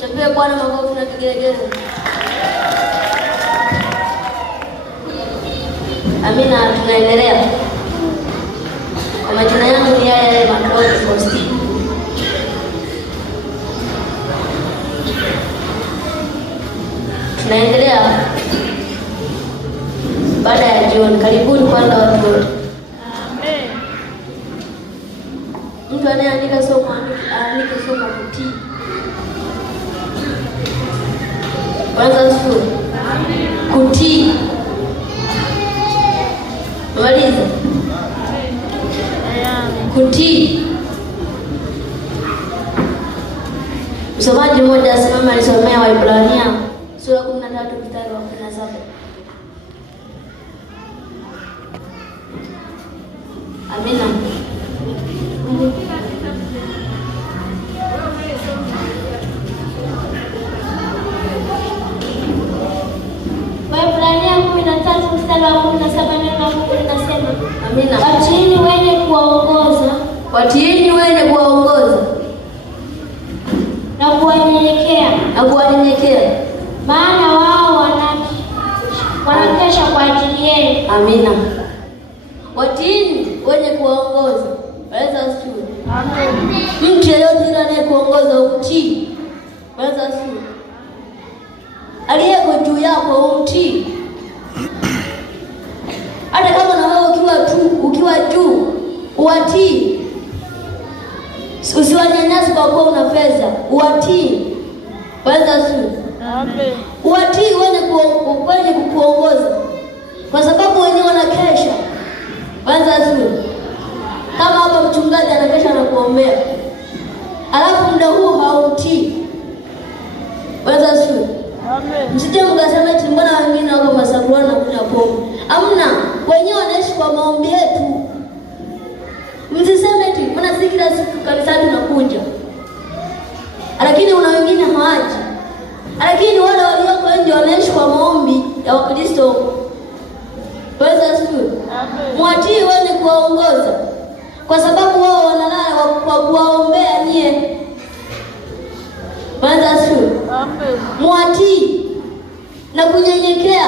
Chapia Bwana makofi na vigelegele. Amina, tunaendelea. Kwa majina yangu ni yale Macron Faustin. Tunaendelea baada ya jioni. Karibuni kwanza watu wote. Amen. Mtu anayeandika somo aandike somo kutii. Kwanza sura. Kutii. Maliza. Kutii. Msomaji mmoja asimama alisomea Waebrania sura 13 mstari wa 17. Amina. Waebrania 13 mstari wa 17 neno la Mungu linasema, Amina. Watiini wenye kuwaongoza, Watiini wenye kuwaongoza na kuwanyenyekea, maana wao wanakesha kwa ajili yenu. Amina. Watiini wenye kuwaongoza. Waweza usiwe. Amen. Mtu yeyote yule anayekuongoza umtii. Waweza usiwe. Aliyeko juu yako umtii. Hata kama na wewe ukiwa juu uwatii. Usiwanyanyase kwa kuwa una pesa, uwatii. Waweza usiwe. Amen. Uwatii wenye kukuongoza. Kwa sababu wenyewe wanakesha. Kwanza asiwe. Kama hapa mchungaji anakesha na kuombea, alafu muda huu hautii. Kwanza asiwe. Amen. Msije mkasema eti mbona wengine wako masabuani na kunywa pombe. Hamna, wenyewe wanaishi kwa maombi yetu. Msiseme eti mbona si kila siku kanisani tunakuja, lakini una wengine hawaji. Lakini wale walioko nje wanaishi kwa maombi ya Wakristo. Waweza asiwe. Mwatii wenye kuwaongoza, kwa sababu wao wanalala kwa kuwaombea nyie. Waweza asiwe. Mwatii na kunyenyekea.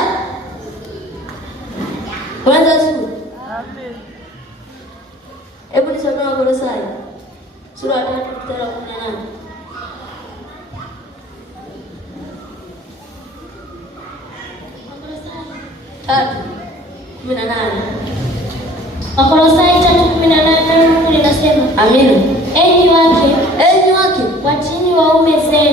Waweza asiwe. Hebu nisomee Wakolosai sura ya 3 mstari wa 18. Wakolosai 3:18 linasema, Amina. Enyi wake, Enyi wake, watiini waume zenu